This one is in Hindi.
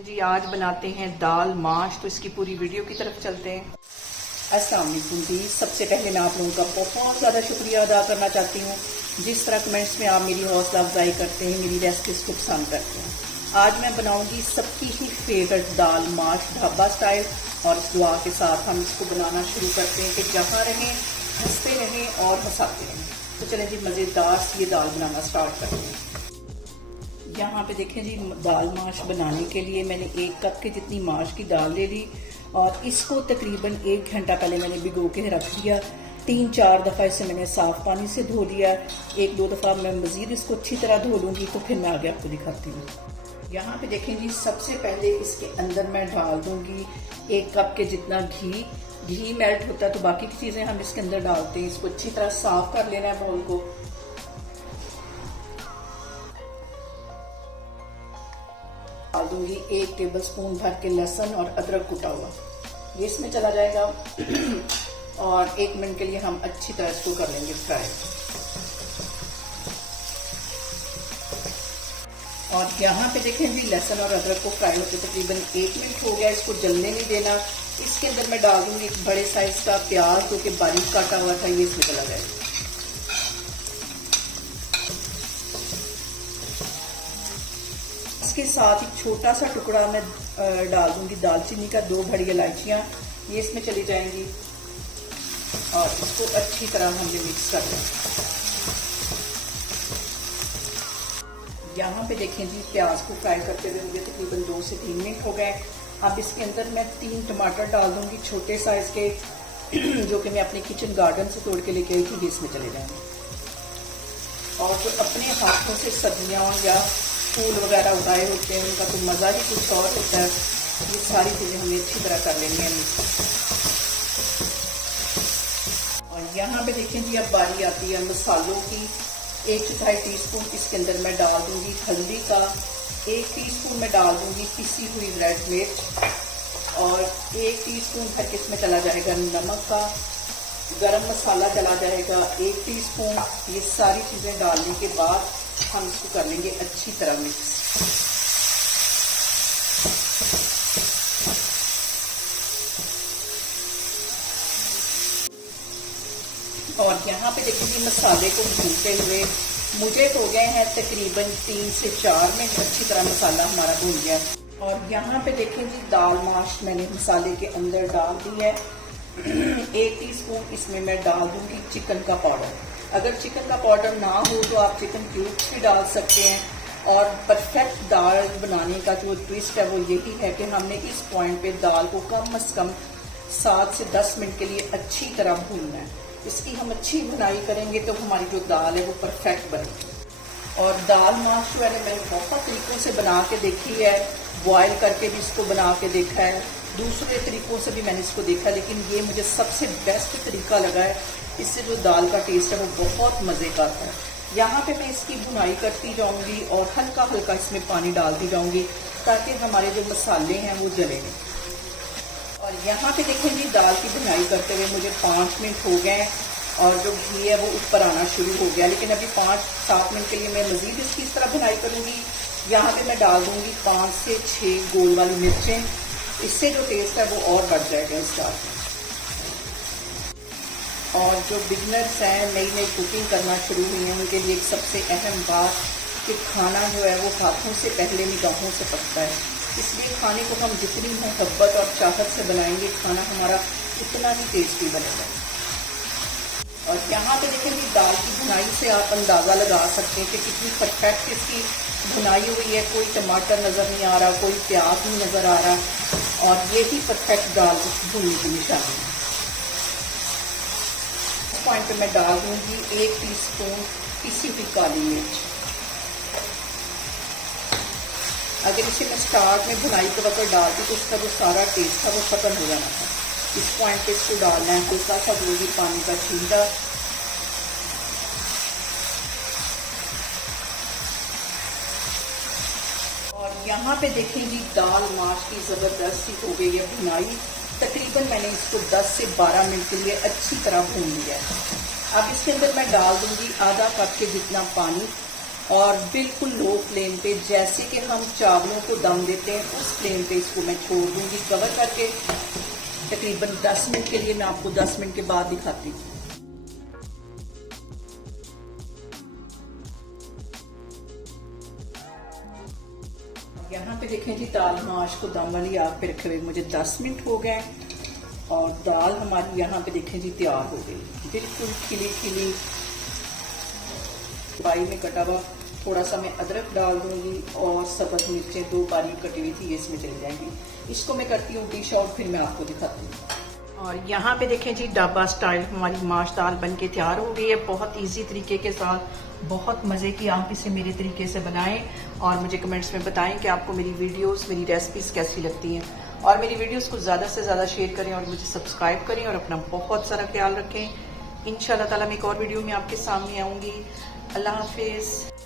चलें जी, आज बनाते हैं दाल माश। तो इसकी पूरी वीडियो की तरफ चलते हैं। अस्सलाम वालेकुम जी। सबसे पहले मैं आप लोगों का बहुत ज़्यादा शुक्रिया अदा करना चाहती हूँ जिस तरह कमेंट्स में आप मेरी हौसला अफजाई करते हैं, मेरी रेसिपीज़ को पसंद करते हैं। आज मैं बनाऊंगी सबकी ही फेवरेट दाल माश ढाबा स्टाइल, और इस दुआ के साथ हम इसको बनाना शुरू करते हैं कि जहाँ रहें हंसते रहें और हंसाते रहें। तो चलें जी, मज़ेदार ये दाल बनाना स्टार्ट करते हैं। यहाँ पे देखें जी, दाल माश बनाने के लिए मैंने 1 कप के जितनी माश की दाल ले ली और इसको तकरीबन 1 घंटा पहले मैंने भिगो के रख दिया। 3-4 दफ़ा इसे मैंने साफ़ पानी से धो लिया। 1-2 दफ़ा मैं मज़ीद इसको अच्छी तरह धो लूँगी, तो फिर मैं आगे आपको दिखाती हूँ। यहाँ पे देखें जी, सबसे पहले इसके अंदर मैं डाल दूँगी 1 कप के जितना घी। घी मेल्ट होता है तो बाकी की चीज़ें हम इसके अंदर डालते हैं। इसको अच्छी तरह साफ़ कर लेना है बाउल को। डाल दूंगी 1 टेबलस्पून भर के लहसुन और अदरक कुटा हुआ, ये इसमें चला जाएगा और 1 मिनट के लिए हम अच्छी तरह इसको कर लेंगे फ्राई। और यहाँ पे देखें भी, लहसुन और अदरक को फ्राई होते तकरीबन 1 मिनट हो गया। इसको जलने नहीं देना। इसके अंदर मैं डाल दूंगी एक बड़े साइज का प्याज जो कि बारीक काटा हुआ था, ये इसमें चला जाएगा। इसके साथ एक छोटा सा टुकड़ा मैं डाल दूंगी दालचीनी का, 2 बड़ी इलायचियाँ, ये इसमें चली जाएंगी और इसको अच्छी तरह हम ये मिक्स कर लेंगे। यहाँ पे देखें जी, प्याज को फ्राई करते हुए मुझे तकरीबन 2 से 3 मिनट हो गए। अब इसके अंदर मैं 3 टमाटर डाल दूंगी छोटे साइज के, जो कि मैं अपने किचन गार्डन से तोड़ के लेके आई थी, इसमें चले जाएंगे। और जो अपने हाथों से सब्जियाँ या फूल वगैरह उगाए होते हैं, उनका तो मज़ा ही कुछ और होता है। ये सारी चीज़ें हमें अच्छी तरह कर लेनी है। और यहाँ पे देखें जी, अब बारी आती है मसालों की। 1/4 टीस्पून इसके अंदर मैं डाल दूंगी हल्दी का, 1 टीस्पून मैं डाल दूंगी पिसी हुई रेड मिर्च और 1 टीस्पून भर के इसमें चला जाएगा नमक का। गरम मसाला चला जाएगा 1 टीस्पून। ये सारी चीज़ें डालने के बाद हम इसको कर लेंगे अच्छी तरह मिक्स। और यहाँ पे देखिए, मसाले को भूनते हुए मुझे हो गए हैं तकरीबन 3 से 4 मिनट। अच्छी तरह मसाला हमारा भून गया। और यहाँ पे देखें जी, दाल माश मैंने मसाले के अंदर डाल दी है। 1 टीस्पून इसमें मैं डाल दूंगी चिकन का पाउडर। अगर चिकन का पाउडर ना हो तो आप चिकन क्यूब्स भी डाल सकते हैं। और परफेक्ट दाल बनाने का जो ट्विस्ट है वो यही है कि हमने इस पॉइंट पे दाल को कम से कम 7 से 10 मिनट के लिए अच्छी तरह भूनना है। इसकी हम अच्छी भुनाई करेंगे तो हमारी जो दाल है वो परफेक्ट बनेगी। और दाल माश जो है मैंने बहुत तरीक़ों से बना के देखी है, बॉयल करके भी इसको बना के देखा है, दूसरे तरीक़ों से भी मैंने इसको देखा, लेकिन ये मुझे सबसे बेस्ट तरीका लगा है। इससे जो दाल का टेस्ट है वो बहुत मज़े का आता है। यहाँ पे मैं इसकी भुनाई करती जाऊँगी और हल्का हल्का इसमें पानी डालती जाऊँगी ताकि हमारे जो मसाले हैं वो जले नहीं। और यहाँ पे देखें जी, दाल की भुनाई करते हुए मुझे 5 मिनट हो गए और जो घी है वो ऊपर आना शुरू हो गया। लेकिन अभी 5-7 मिनट के लिए मैं मज़ीद इसकी इस तरह भुनाई करूँगी। यहाँ पे मैं डाल दूँगी 5 से 6 गोल वाली मिर्चें। इससे जो टेस्ट है वो और बढ़ जाएगा इस दाल में। और जो बिगनर्स हैं, नई नई कुकिंग करना शुरू हुई हैं, उनके लिए एक सबसे अहम बात कि खाना जो है वो हाथों से पहले निगाहों से पकता है। इसलिए खाने को हम जितनी मोहब्बत और चाहत से बनाएंगे, खाना हमारा उतना ही टेस्टी बनेगा। और यहाँ पे देखें कि दाल की भुनाई से आप अंदाज़ा लगा सकते हैं कि कितनी परफेक्ट इसकी भुनाई हुई है। कोई टमाटर नज़र नहीं आ रहा, कोई प्याज नहीं नज़र आ रहा, और यही परफेक्ट दाल भुनी की निशानी है। इस पॉइंट पे मैं डाल दूँगी 1 टीस्पून पिसी हुई काली मिर्च। अगर इसे मैं स्टार्ट में भुनाई के वक्त डालती तो उसका जो सारा टेस्ट था वो खत्म हो जाना था। इस पॉइंट पे इसको डालना है हल्का सा दूंगी पानी का छींटा। और यहाँ पे देखें जी, दाल माश की ज़बरदस्त सी हो गई है भुनाई। तकरीबन मैंने इसको 10 से 12 मिनट के लिए अच्छी तरह भून लिया है। अब इसके अंदर मैं डाल दूंगी आधा कप के जितना पानी। और बिल्कुल लो फ्लेम पे, जैसे कि हम चावलों को दम देते हैं उस फ्लेम पे इसको मैं छोड़ दूंगी कवर करके तकरीबन 10 मिनट के लिए। मैं आपको 10 मिनट के बाद दिखाती हूँ। यहाँ पे देखें जी, दाल माश को दम वाली आग पे रखे हुए मुझे 10 मिनट हो गए और दाल हमारी यहाँ पे देखें जी तैयार हो गई, बिल्कुल खिली खिली। बाई में कटा हुआ थोड़ा सा मैं अदरक डाल दूंगी और सब्ज मिर्चें 2 बारीक कटी हुई थी ये इसमें चली जाएंगी। इसको मैं करती हूँ डिश आउट, फिर मैं आपको दिखाती हूँ। और यहाँ पे देखें जी, ढाबा स्टाइल हमारी माश दाल बन के तैयार हो गई है, बहुत इजी तरीके के साथ, बहुत मज़े की। आप इसे मेरे तरीके से बनाएं और मुझे कमेंट्स में बताएं कि आपको मेरी वीडियोस, मेरी रेसिपीज़ कैसी लगती हैं। और मेरी वीडियोस को ज़्यादा से ज़्यादा शेयर करें और मुझे सब्सक्राइब करें और अपना बहुत सारा ख्याल रखें। इंशाल्लाह ताला मैं एक और वीडियो में आपके सामने आऊँगी। अल्लाह हाफिज़।